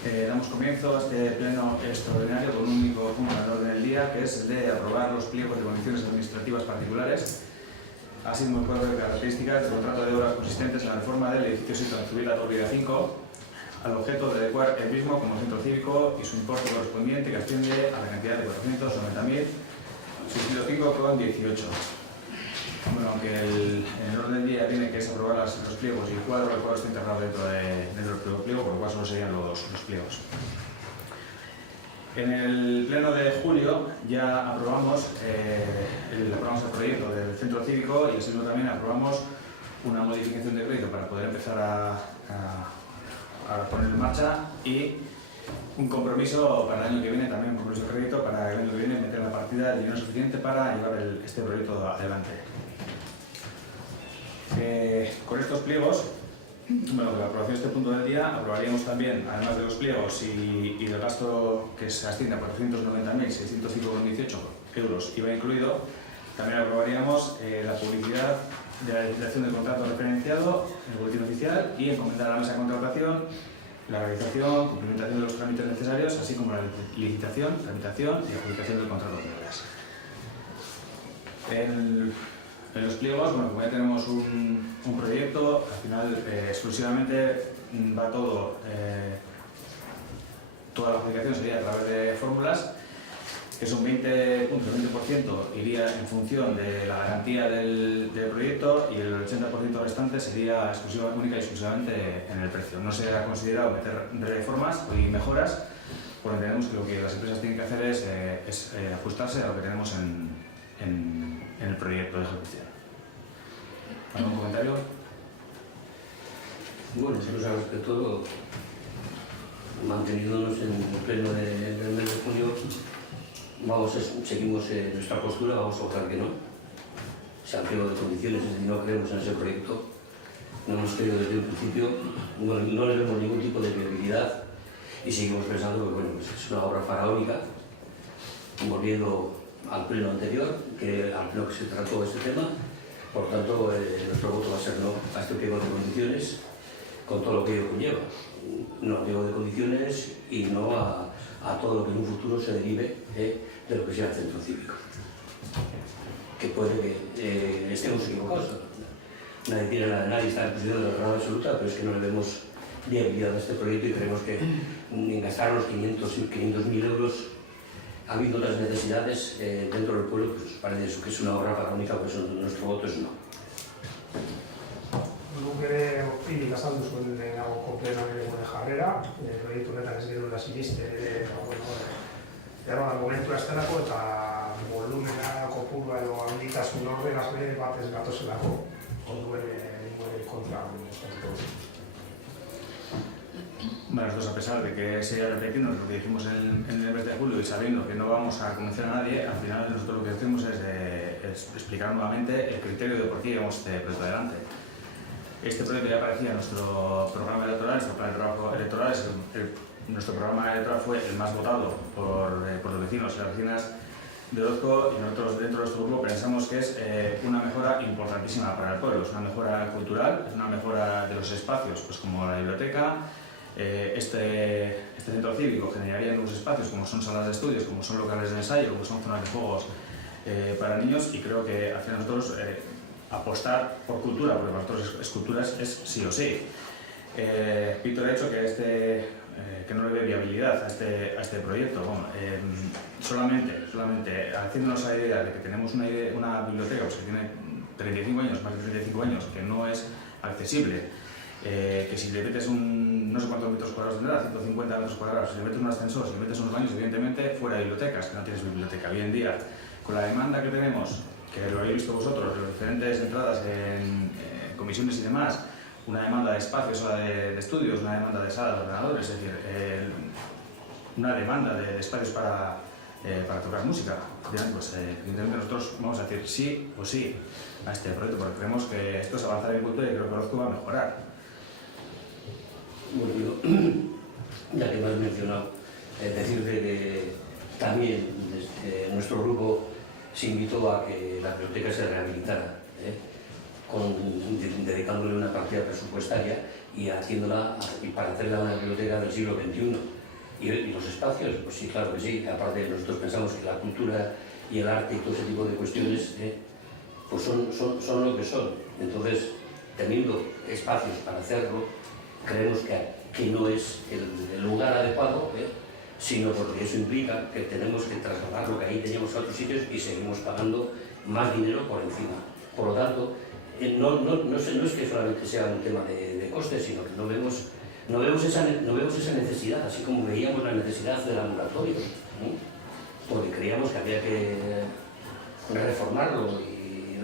Damos comienzo a este pleno extraordinario con un único punto en el orden del día, que es el de aprobar los pliegos de condiciones administrativas particulares, así como el cuadro de características del contrato de obras consistentes en la reforma del edificio situado en Zubita Torbida 5, al objeto de adecuar el mismo como centro cívico y su importe correspondiente, que asciende a la cantidad de 490.605,18. Bueno, aunque en el orden del día viene que es aprobar los pliegos y el cuadro está integrado dentro del pliego, por lo cual solo serían los pliegos. En el pleno de julio ya aprobamos el proyecto del centro cívico y así también aprobamos una modificación de crédito para poder empezar a poner en marcha, y un compromiso para el año que viene, también un compromiso de crédito para el año que viene, meter en la partida el dinero suficiente para llevar este proyecto adelante. Con estos pliegos, bueno, con la aprobación de este punto del día, aprobaríamos también, además de los pliegos y del gasto que se asciende a 490.605,18 euros, IVA incluido, también aprobaríamos la publicidad de la licitación del contrato referenciado en el boletín oficial y encomendar a la mesa de contratación la realización, cumplimentación de los trámites necesarios, así como la licitación, tramitación y adjudicación del contrato de obras. En los pliegos, bueno, como ya tenemos un proyecto, al final exclusivamente va toda la aplicación sería a través de fórmulas, que son 20 puntos, el 20% iría en función de la garantía del proyecto y el 80% restante sería única y exclusivamente en el precio. No se ha considerado meter reformas y mejoras, porque entendemos que lo que las empresas tienen que hacer es ajustarse a lo que tenemos en el proyecto de ejecución. ¿Algún comentario? Bueno, nosotros ante todo, manteniéndonos en el pleno del mes de junio, seguimos nuestra postura, vamos a votar que no. Se han pliego de condiciones, es decir, no creemos en ese proyecto, no hemos creído desde un principio, no le vemos ningún tipo de viabilidad y seguimos pensando que bueno, pues es una obra faraónica. Volviendo al pleno anterior, al pleno que se trató este tema, por tanto nuestro voto va a ser no a este pliego de condiciones, con todo lo que ello conlleva. No al pliego de condiciones y no a todo lo que en un futuro se derive de lo que sea el centro cívico. Que puede que estemos equivocados. Nadie está en posición de la verdad absoluta, pero es que no le vemos viabilidad a este proyecto y creemos que en gastar los 500.000 euros, habiendo otras necesidades dentro del pueblo, pues parece eso, que es una obra faraónica, por eso nuestro voto es no. Gure optilik azaldu zuen lehenago plenarioan jarrera, proiektu honetan ez genuela sinisten ere, behar momentua estelako eta volumena, kopurua edo handitasun ordenazle bat ez gatozelako, onduen kontra Bueno, nosotros, a pesar de que se haya repetido lo que dijimos en el mes de julio y sabiendo que no vamos a convencer a nadie, al final nosotros lo que hacemos es explicar nuevamente el criterio de por qué llevamos este proyecto adelante. Este proyecto ya aparecía en nuestro programa electoral, nuestro plan de trabajo electoral. Nuestro programa electoral fue el más votado por los vecinos y las vecinas de Orozco, y nosotros dentro de nuestro grupo pensamos que es una mejora importantísima para el pueblo. Es una mejora cultural, es una mejora de los espacios, pues como la biblioteca. Este centro cívico generaría nuevos espacios como son salas de estudios, como son locales de ensayo, como son zonas de juegos para niños, y creo que hacia nosotros apostar por cultura, porque para nosotros esculturas es sí o sí. Víctor ha dicho que no le ve viabilidad a este proyecto. Bueno, solamente haciéndonos la idea de que tenemos una biblioteca pues, que tiene 35 años, más de 35 años, que no es accesible, que si le metes no sé cuántos metros cuadrados tendrá, 150 metros cuadrados, si le metes un ascensor, si le metes unos baños, evidentemente fuera de bibliotecas, que no tienes biblioteca. Hoy en día, con la demanda que tenemos, que lo habéis visto vosotros, de diferentes entradas en comisiones y demás, una demanda de espacios de estudios, una demanda de salas de ordenadores, es decir, una demanda de espacios para tocar música. Pues evidentemente nosotros vamos a decir sí o sí a este proyecto, porque creemos que esto es avanzar en cultura y creo que Orozco va a mejorar. Bueno, yo, ya que me has mencionado, decirte que también desde nuestro grupo se invitó a que la biblioteca se rehabilitara. dedicándole una partida presupuestaria y haciéndola para hacerla una biblioteca del siglo XXI. Y los espacios, pues sí, claro que sí. Aparte, nosotros pensamos que la cultura y el arte y todo ese tipo de cuestiones pues son lo que son. Entonces, teniendo espacios para hacerlo, creemos que no es el lugar adecuado, sino porque eso implica que tenemos que trasladar lo que ahí teníamos a otros sitios y seguimos pagando más dinero por encima. Por lo tanto, no es que solamente sea un tema de costes, sino que no vemos esa necesidad, así como veíamos la necesidad del ambulatorio, porque creíamos que había que reformarlo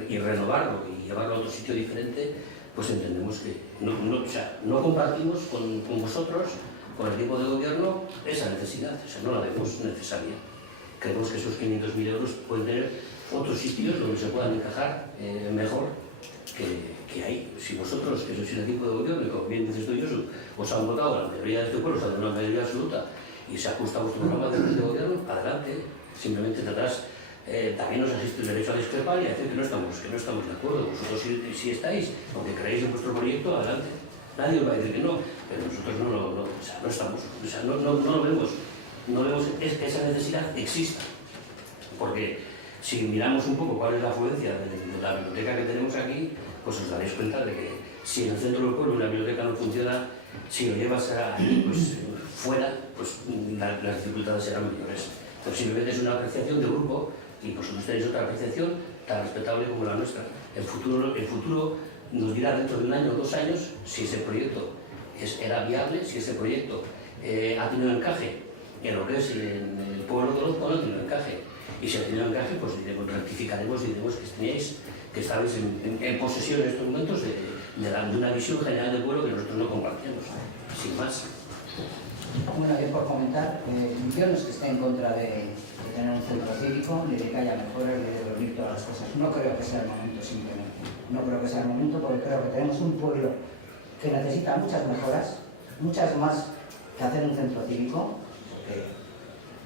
y renovarlo y llevarlo a otro sitio diferente. Pues entendemos que no compartimos con vosotros, con el equipo de gobierno, esa necesidad, no la vemos necesaria. Creemos que esos 500.000 euros pueden tener otros sitios donde se puedan encajar mejor que hay. Si vosotros, que sois el equipo de gobierno, y como bien dices tú y yo, os han votado, la mayoría de este pueblo, o sea, de una mayoría absoluta, y se ajusta a vuestro programa de gobierno, adelante. Simplemente también nos existe el derecho a discrepar y a decir que no estamos de acuerdo. Vosotros si estáis, aunque creéis en vuestro proyecto, adelante. Nadie os va a decir que no, pero nosotros no estamos, no lo vemos. No vemos que esa necesidad exista. Porque si miramos un poco cuál es la afluencia de la biblioteca que tenemos aquí, pues os daréis cuenta de que si en el centro del pueblo una biblioteca no funciona, si lo llevas ahí, pues fuera, pues las dificultades serán mayores. Entonces simplemente es una apreciación de grupo y vosotros tenéis otra apreciación tan respetable como la nuestra. El futuro nos dirá dentro de 1 año o 2 años si ese proyecto era viable, si ese proyecto ha tenido encaje en lo que es en el pueblo de Orozco, no ha tenido encaje. Y si ha tenido encaje, pues rectificaremos y diremos que estabais en posesión en estos momentos de una visión general del pueblo que nosotros no compartimos, sin más. Bueno, yo por comentar, yo no es que esté en contra de tener un centro cívico, ni de que haya mejoras, ni de reunir todas las cosas. No creo que sea el momento, simplemente. No creo que sea el momento porque creo que tenemos un pueblo que necesita muchas mejoras, muchas más que hacer un centro cívico, porque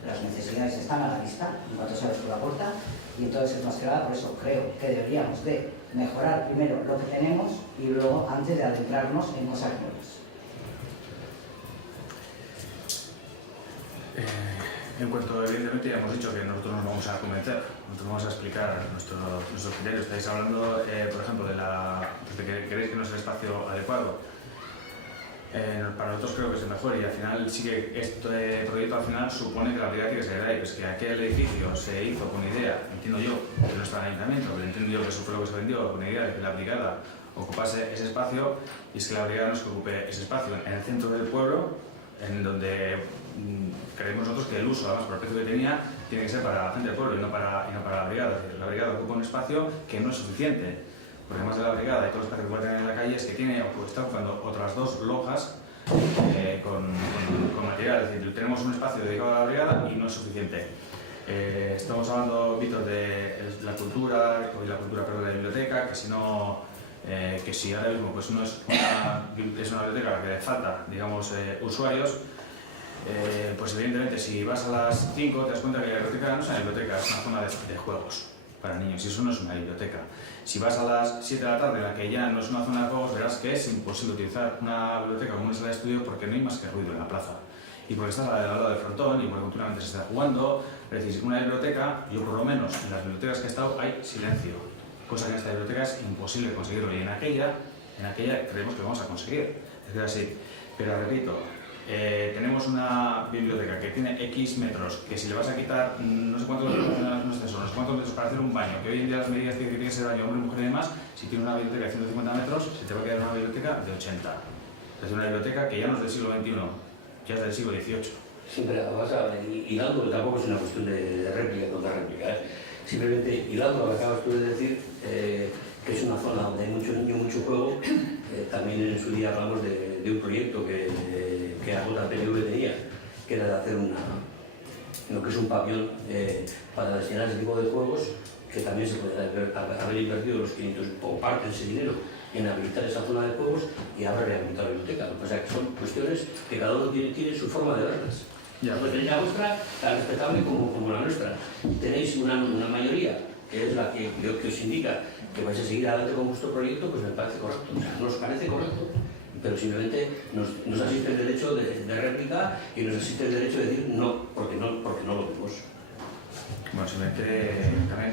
las necesidades están a la vista en cuanto sales por la puerta, y entonces es más que nada por eso creo que deberíamos de mejorar primero lo que tenemos y luego antes de adentrarnos en cosas nuevas. En cuanto, evidentemente, ya hemos dicho que nosotros nos vamos a convencer, nosotros vamos a explicar nuestros criterios. Estáis hablando, por ejemplo, de que queréis que no es el espacio adecuado. Para nosotros creo que es el mejor y al final sí que este proyecto al final supone que la brigada tiene que ser ahí. Es que aquel edificio se hizo con idea, entiendo yo, que no está en el ayuntamiento, pero entiendo yo que eso fue lo que se vendió, con idea de que la brigada ocupase ese espacio, y es que la brigada no es que ocupe ese espacio en el centro del pueblo, en donde creemos nosotros que el uso, además por el precio que tenía, tiene que ser para la gente del pueblo y no para la brigada. Es decir, la brigada ocupa un espacio que no es suficiente, porque además de la brigada y todo el espacio que puede tener en la calle es que está ocupando otras 2 lojas con material. Es decir, tenemos un espacio dedicado a la brigada y no es suficiente. Estamos hablando, Víctor, de la cultura, de la biblioteca, que si ahora mismo pues no es una biblioteca a la que le falta, digamos, usuarios, pues evidentemente si vas a las 5 te das cuenta que la biblioteca no es una biblioteca, es una zona de juegos para niños, y eso no es una biblioteca. Si vas a las 7 de la tarde, en la que ya no es una zona de juegos, verás que es imposible utilizar una biblioteca como una sala de estudio porque no hay más que ruido en la plaza. Y porque estás al lado del frontón y porque continuamente se está jugando. Es decir, una biblioteca, yo por lo menos en las bibliotecas que he estado, hay silencio. Cosa que en esta biblioteca es imposible conseguirlo. Y en aquella creemos que vamos a conseguir. Es decir, así. Pero repito, tenemos una biblioteca que tiene X metros, que si le vas a quitar no sé cuántos metros para hacer un baño, que hoy en día las medidas que tiene que ser baño, hombre, mujer y demás, si tiene una biblioteca de 150 metros, se te va a quedar una biblioteca de 80. Es decir, una biblioteca que ya no es del siglo XXI, ya es del siglo XVIII. Siempre vas a hilando, que tampoco es una cuestión de réplica, contrarréplica. Simplemente hilando lo que acabas tú de decir, que es una zona donde hay mucho niño, mucho juego. También en su día hablamos de un proyecto que la JPV tenía, que era de hacer lo que es un pabellón para destinar ese tipo de juegos, que también se puede haber invertido los 500 o parte de ese dinero en habilitar esa zona de juegos y haber rehabilitado la biblioteca. O sea, que son cuestiones que cada uno tiene su forma de verlas. Pues tenéis la vuestra tan respetable como la nuestra. Tenéis una mayoría, que es la que os indica que vais a seguir adelante con vuestro proyecto, pues me parece correcto. O sea, nos parece correcto, pero simplemente nos asiste el derecho de réplica y nos asiste el derecho de decir no, porque no lo vemos. Bueno, simplemente también.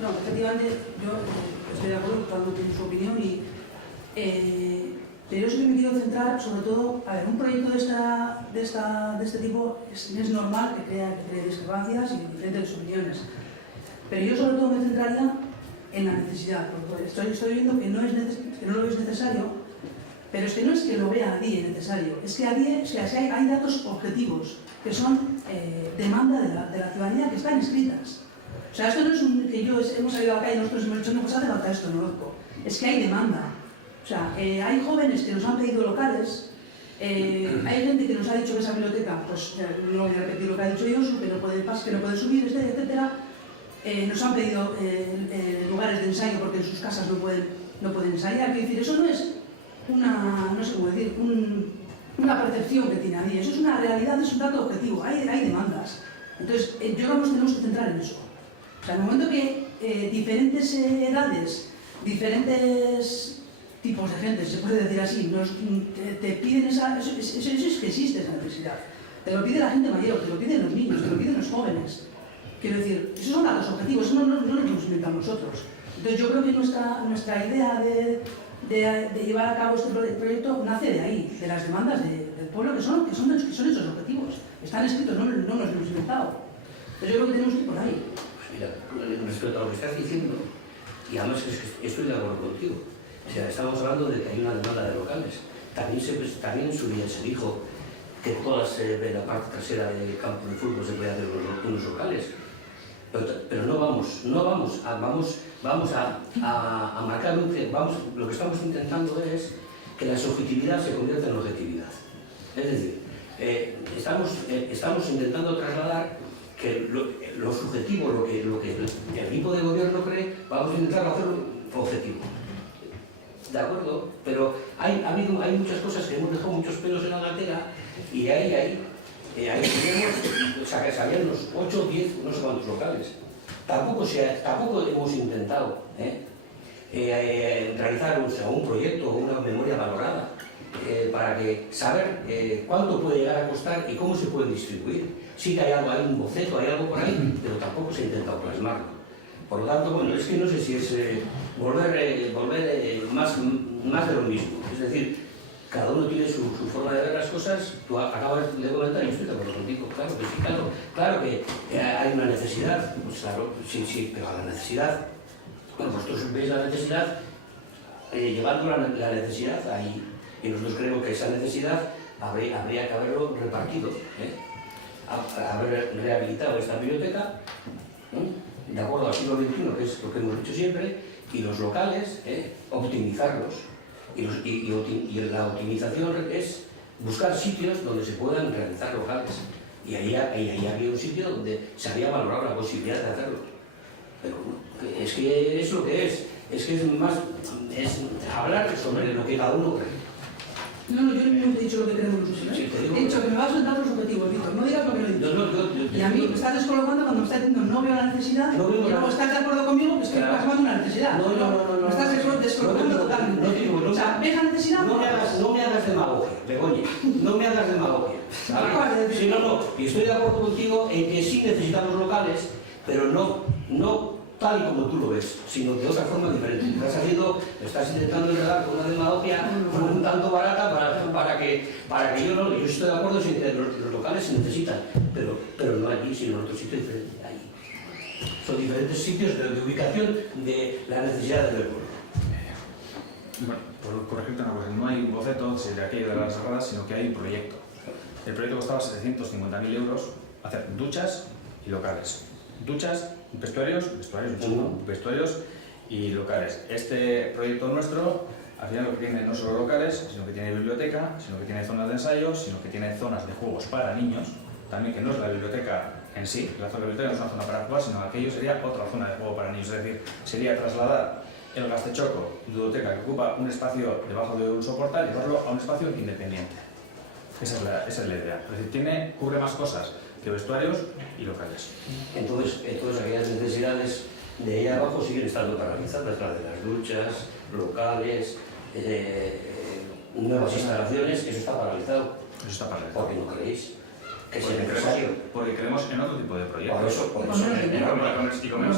No, efectivamente, yo estoy de acuerdo, cada uno tiene su opinión, pero yo sí que me quiero centrar, sobre todo, a ver, un proyecto de este tipo es normal que cree discrepancias y diferentes opiniones, pero yo sobre todo me centraría en la necesidad, porque estoy viendo que no lo es necesario, pero es que no es que lo vea a DIE necesario, es que a DIE, o sea, si hay datos objetivos que son demanda de la ciudadanía que están escritas. O sea, esto no es que hemos salido a la calle y nosotros hemos dicho, no, pues hace falta esto, no loco. Es que hay demanda. O sea, hay jóvenes que nos han pedido locales, hay gente que nos ha dicho que esa biblioteca, pues no voy a repetir lo que ha dicho Josu, que no puede subir, etcétera. Nos han pedido lugares de ensayo porque en sus casas no pueden ensayar. Quiero decir, eso no es no sé cómo decir, una percepción que tiene nadie. Eso es una realidad, es un dato objetivo. Hay demandas. Entonces, yo creo que nos tenemos que centrar en eso. O sea, en el momento que diferentes edades, diferentes tipos de gente, se puede decir así, te piden eso es que existe esa necesidad. Te lo pide la gente mayor, te lo piden los niños, te lo piden los jóvenes. Quiero decir, esos son datos objetivos, eso no lo hemos inventado nosotros. Entonces yo creo que nuestra idea de llevar a cabo este proyecto nace de ahí, de las demandas del pueblo, que son esos objetivos. Están escritos, no nos los hemos inventado. Entonces yo creo que tenemos que ir por ahí. Mira, respecto a lo que estás diciendo, y además estoy de acuerdo contigo, o sea, estamos hablando de que hay una demanda de locales. También en su día se dijo que de la parte trasera del campo de fútbol se puede hacer unos locales, pero no vamos a marcar lo que estamos intentando es que la subjetividad se convierta en objetividad. Es decir, estamos intentando trasladar que lo subjetivo, lo que el equipo de gobierno cree, vamos a intentar hacerlo objetivo. ¿De acuerdo? Pero hay muchas cosas que hemos dejado muchos pelos en la gatera y ahí tenemos, o sea, que salían los 8, 10, no sé cuántos locales. Tampoco hemos intentado realizar un proyecto o una memoria valorada para saber cuánto puede llegar a costar y cómo se puede distribuir. Sí que hay un boceto, hay algo por ahí, pero tampoco se ha intentado plasmarlo. Por lo tanto, bueno, es que no sé si es volver más de lo mismo. Es decir, cada uno tiene su forma de ver las cosas. Tú acabas de comentar y estoy de acuerdo contigo. Claro que sí, claro que hay una necesidad. Pues claro, sí, pero a la necesidad, bueno, vosotros veis la necesidad, llevando la necesidad ahí. Y nosotros creemos que esa necesidad habría que haberlo repartido, haber rehabilitado esta biblioteca, de acuerdo al siglo XXI, que es lo que hemos dicho siempre, y los locales, optimizarlos. Y la optimización es buscar sitios donde se puedan realizar locales. Y ahí había un sitio donde se había valorado la posibilidad de hacerlo. Pero es que es lo que es que es hablar sobre lo que cada uno cree. No, yo no te he dicho lo que creemos nosotros. Sí, te digo. He dicho que me vas a soltar los objetivos, Víctor. No digas lo que no he dicho. Y a mí me estás descolocando cuando me estás diciendo no veo la necesidad y luego estás de acuerdo conmigo que estoy plasmando una necesidad. No. Me estás descolocando totalmente. O sea, ¿ves la necesidad? No me hagas demagogia, Begoña. No me hagas demagogia. Sí, no. Y estoy de acuerdo contigo en que sí necesitamos locales, pero no tal y como tú lo ves, sino de otra forma diferente. Estás intentando enredar con una demagogia un tanto barata para que yo estoy de acuerdo si los locales se necesitan, pero no allí, sino en otro sitio diferente. Ahí. Son diferentes sitios de ubicación de la necesidad del pueblo. Bueno, por corregirte una cosa, no hay un boceto de aquello de las sagradas, sino que hay un proyecto. El proyecto costaba 750.000 euros hacer duchas y locales. Duchas, vestuarios y locales. Este proyecto nuestro, al final lo que tiene no solo locales, sino que tiene biblioteca, sino que tiene zonas de ensayo, sino que tiene zonas de juegos para niños, también que no es la biblioteca en sí, la zona de biblioteca no es una zona para jugar, sino aquello sería otra zona de juego para niños, es decir, sería trasladar el Gastechoco, biblioteca que ocupa un espacio debajo de un soportal y llevarlo a un espacio independiente. Esa es la idea. Es decir, cubre más cosas que vestuarios y locales. Entonces aquellas necesidades De ahí abajo siguen estando paralizadas, las de las duchas, locales, nuevas instalaciones, eso está paralizado. Eso está paralizado. ¿Por qué no creéis que sea Porque necesario? porque creemos en otro tipo de proyectos. Por eso, Y con menos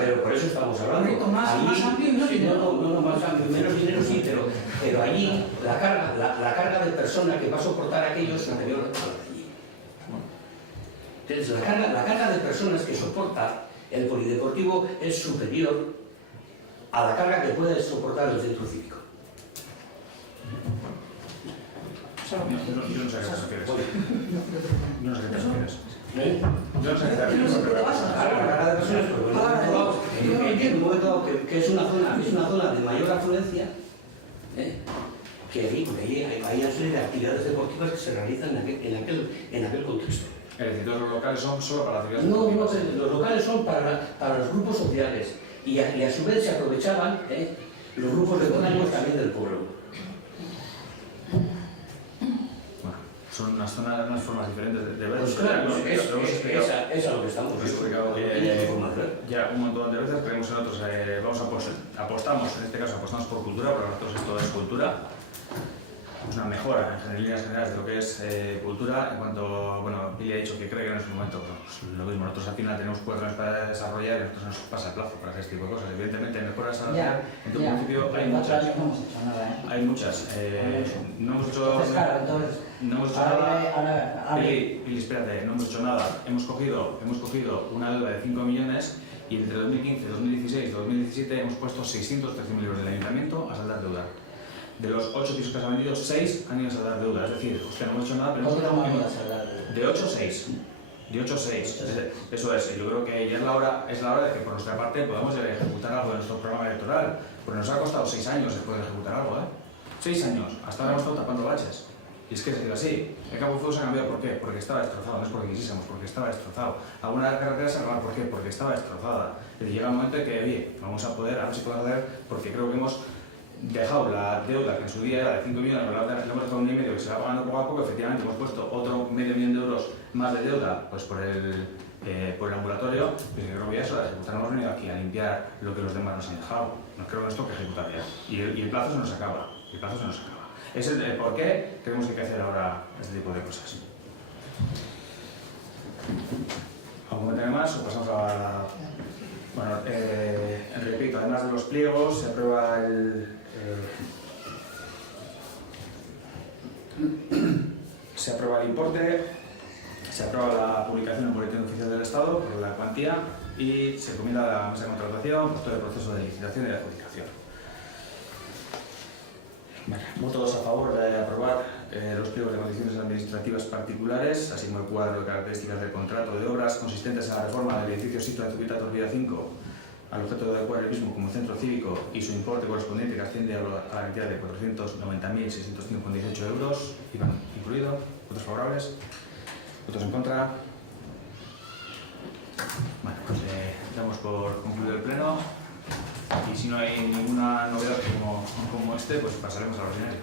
pero por eso estamos hablando. Proyecto más amplio y menos Sí, dinero. no, más amplio, menos dinero sí, pero allí la carga de persona que va a soportar aquello es superior a la de allí. Entonces, la carga de personas que soporta el polideportivo es superior a la carga que puede soportar el centro cívico. Yo no sé a qué te refieres. Yo no sé a qué te refieres. ¿Eh? Yo no sé a qué te Yo no sé qué te refieres. pasa. La carga de personas, pero en un momento dado que es una zona de mayor afluencia, que ahí hay una serie de actividades deportivas que se realizan en aquel contexto. Es decir, todos los locales son solo para actividades No, deportivas. los locales son para los grupos sociales y a su vez se aprovechaban los grupos deportivos también del pueblo. Bueno, son unas formas diferentes de ver. Pues claro, Lo hemos explicado. es a lo que estamos Lo hemos explicado ya un montón de veces, creemos en otros, apostamos, en este caso apostamos por cultura, para nosotros esto es cultura. Es una mejora en líneas generales de lo que es cultura. En cuanto, bueno, Billy ha dicho que cree que no es el momento, bueno, pues lo mismo, nosotros al final tenemos 4 años para desarrollar y a nosotros nos pasa el plazo para hacer este tipo de cosas. Evidentemente, mejoras en tu principio hay muchas. No hemos hecho nada, Hay muchas. No hemos hecho Entonces, claro, entonces, no hemos hecho nada. Billy, espérate, no hemos hecho nada. Hemos cogido una deuda de 5 millones y entre 2015, 2016 y 2017 hemos puesto 613.000 euros del ayuntamiento a saldar deuda. De los 8 pisos que se han vendido, 6 han ido a saldar deuda. Es decir, hostia, no hemos hecho nada, pero de 8 a 6. De 8 a 6. Eso es. Yo creo que ya es la hora de que por nuestra parte podamos ejecutar algo de nuestro programa electoral. Porque nos ha costado 6 años el poder ejecutar algo, 6 años. Hasta ahora hemos estado tapando baches. Y es que es así. El campo de fútbol se ha cambiado. ¿Por qué? Porque estaba destrozado. No es porque quisiésemos, porque estaba destrozado. Alguna carretera se ha acabado. ¿Por qué? Porque estaba destrozada. Y llega un momento en que, oye, vamos a poder, a ver si podemos hacer, porque creo que hemos dejado la deuda que en su día era de 5 millones, pero ahora le hemos dejado 1,5 que se va pagando poco a poco. Efectivamente, hemos puesto otro medio millón de euros más de deuda pues por el ambulatorio. Pues creo que ya es hora de ejecutar. No hemos venido aquí a limpiar lo que los demás nos han dejado. No creo que esto que ejecutar ya. Y el plazo se nos acaba. Es el por qué creemos que hay que hacer ahora este tipo de cosas. ¿Algún comentario más o pasamos a...? Bueno, repito, además de los pliegos, se aprueba se aprueba el importe, se aprueba la publicación en el Boletín Oficial del Estado por la cuantía y se encomienda a la mesa de contratación todo el proceso de licitación y de adjudicación. Vale. Votos a favor de aprobar los pliegos de condiciones administrativas particulares, así como el cuadro de características del contrato de obras consistentes en la reforma del edificio situado en Zubita Torbida 5 al objeto de adecuar el mismo como centro cívico y su importe correspondiente que asciende a la cantidad de 490.605,18 euros, IVA incluido. ¿Votos favorables? ¿Votos en contra? Bueno, pues damos por concluido el pleno. Y si no hay ninguna novedad como este, pues pasaremos a la ordinaria.